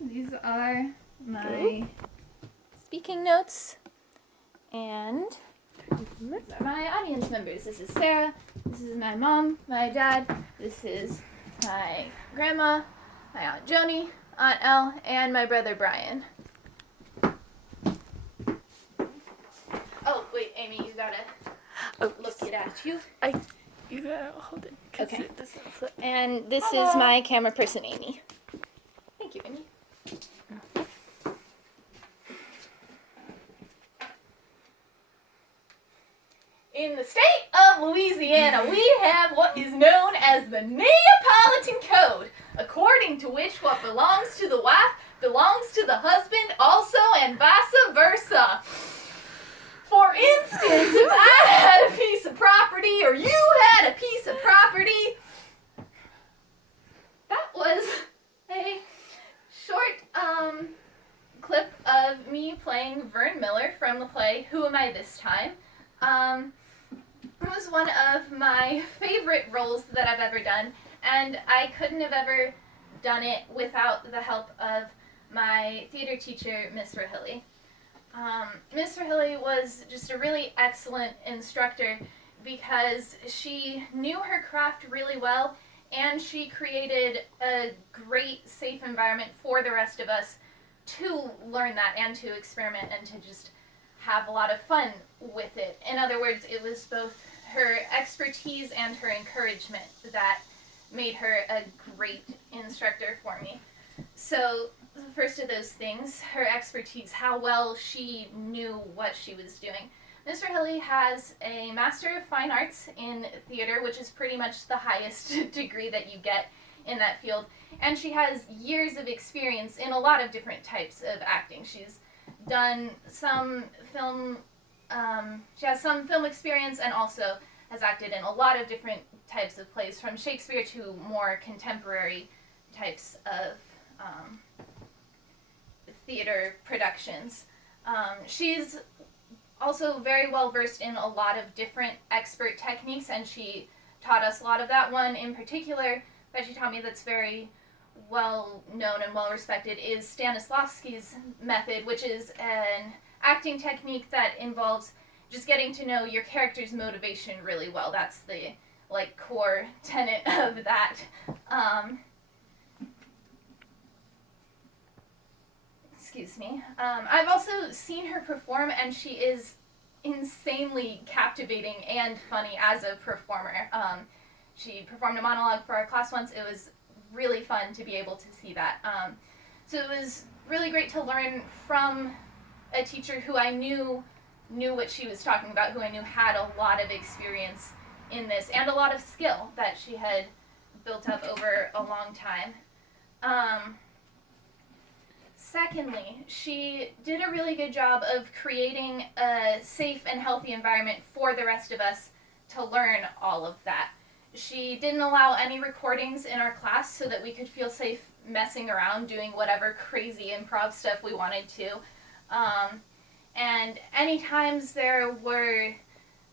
These are my speaking notes, and these are my audience members. This is Sarah, this is my mom, my dad, this is my grandma, my Aunt Joni, Aunt Elle, and my brother Brian. Oh, wait, Amy, you gotta look it at you. You gotta hold it. Okay. It doesn't flip. And this is my camera person, Amy. Thank you, Amy. In the state of Louisiana, we have what is known as the Neapolitan Code, according to which what belongs to the wife belongs to the husband also, and vice versa. For instance, if I had a piece of property or you had a piece of property, that was a short clip of me playing Vern Miller from the play Who Am I This Time? It was one of my favorite roles that I've ever done, and I couldn't have ever done it without the help of my theater teacher, Miss Rahilly. Miss Rahilly was just a really excellent instructor because she knew her craft really well, and she created a great, safe environment for the rest of us to learn that and to experiment and to just have a lot of fun with it. In other words, it was both her expertise and her encouragement that made her a great instructor for me. So the first of those things, her expertise, how well she knew what she was doing. Ms. Rahilly has a Master of Fine Arts in theater, which is pretty much the highest degree that you get in that field. And she has years of experience in a lot of different types of acting. She's done some film, she has some film experience and also has acted in a lot of different types of plays, from Shakespeare to more contemporary types of theater productions. She's also very well versed in a lot of different expert techniques, and she taught us a lot of that. One in particular that she taught me that's very well known and well respected is Stanislavski's method, which is an acting technique that involves just getting to know your character's motivation really well. That's the core tenet of that. Excuse me. I've also seen her perform, and she is insanely captivating and funny as a performer. She performed a monologue for our class once. It was really fun to be able to see that. So it was really great to learn from a teacher who I knew what she was talking about, who I knew had a lot of experience in this and a lot of skill that she had built up over a long time. Secondly, she did a really good job of creating a safe and healthy environment for the rest of us to learn all of that. She didn't allow any recordings in our class so that we could feel safe messing around, doing whatever crazy improv stuff we wanted to. And any times there were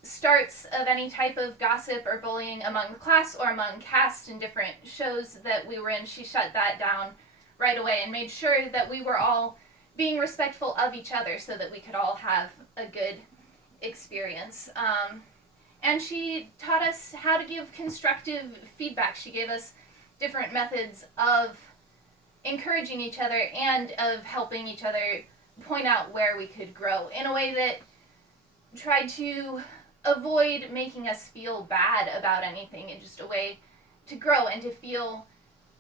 starts of any type of gossip or bullying among the class or among cast in different shows that we were in, she shut that down right away and made sure that we were all being respectful of each other so that we could all have a good experience. And she taught us how to give constructive feedback. She gave us different methods of encouraging each other and of helping each other point out where we could grow in a way that tried to avoid making us feel bad about anything, and just a way to grow and to feel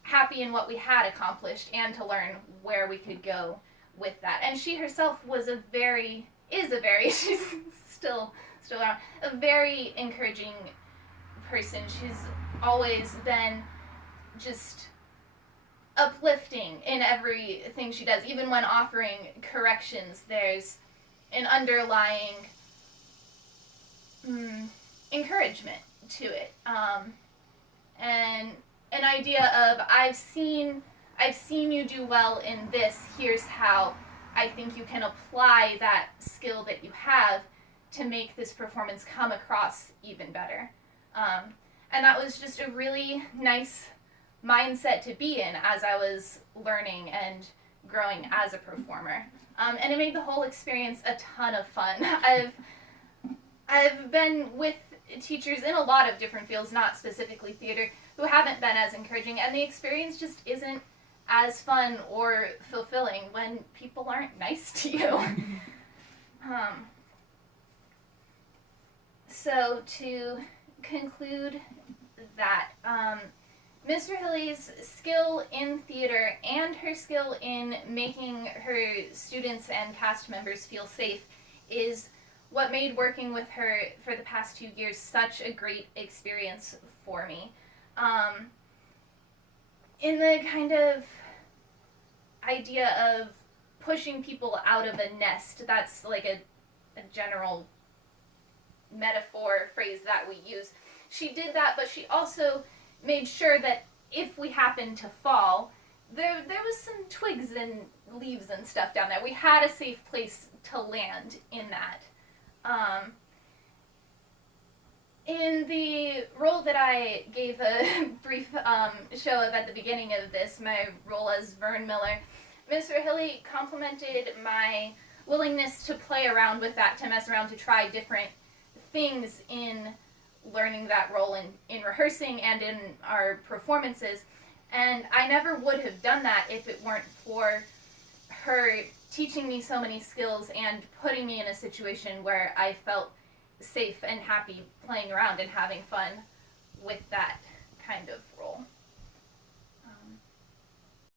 happy in what we had accomplished and to learn where we could go with that. And she herself she's still around, a very encouraging person. She's always been just uplifting in everything she does. Even when offering corrections, there's an underlying encouragement to it, and an idea of I've seen you do well in this. Here's how I think you can apply that skill that you have to make this performance come across even better. And that was just a really nice mindset to be in as I was learning and growing as a performer. And it made the whole experience a ton of fun. I've been with teachers in a lot of different fields, not specifically theater, who haven't been as encouraging, and the experience just isn't as fun or fulfilling when people aren't nice to you. So to conclude that, Mr. Hilly's skill in theater and her skill in making her students and cast members feel safe is what made working with her for the past 2 years such a great experience for me. In the kind of idea of pushing people out of a nest, that's like a general metaphor phrase that we use. She did that, but she also made sure that if we happened to fall, there was some twigs and leaves and stuff down there. We had a safe place to land in that. In the role that I gave a brief show of at the beginning of this, my role as Vern Miller, Mr. Hilly complimented my willingness to play around with that, to mess around, to try different things in learning that role, in rehearsing and in our performances. And I never would have done that if it weren't for her teaching me so many skills and putting me in a situation where I felt safe and happy playing around and having fun with that kind of role.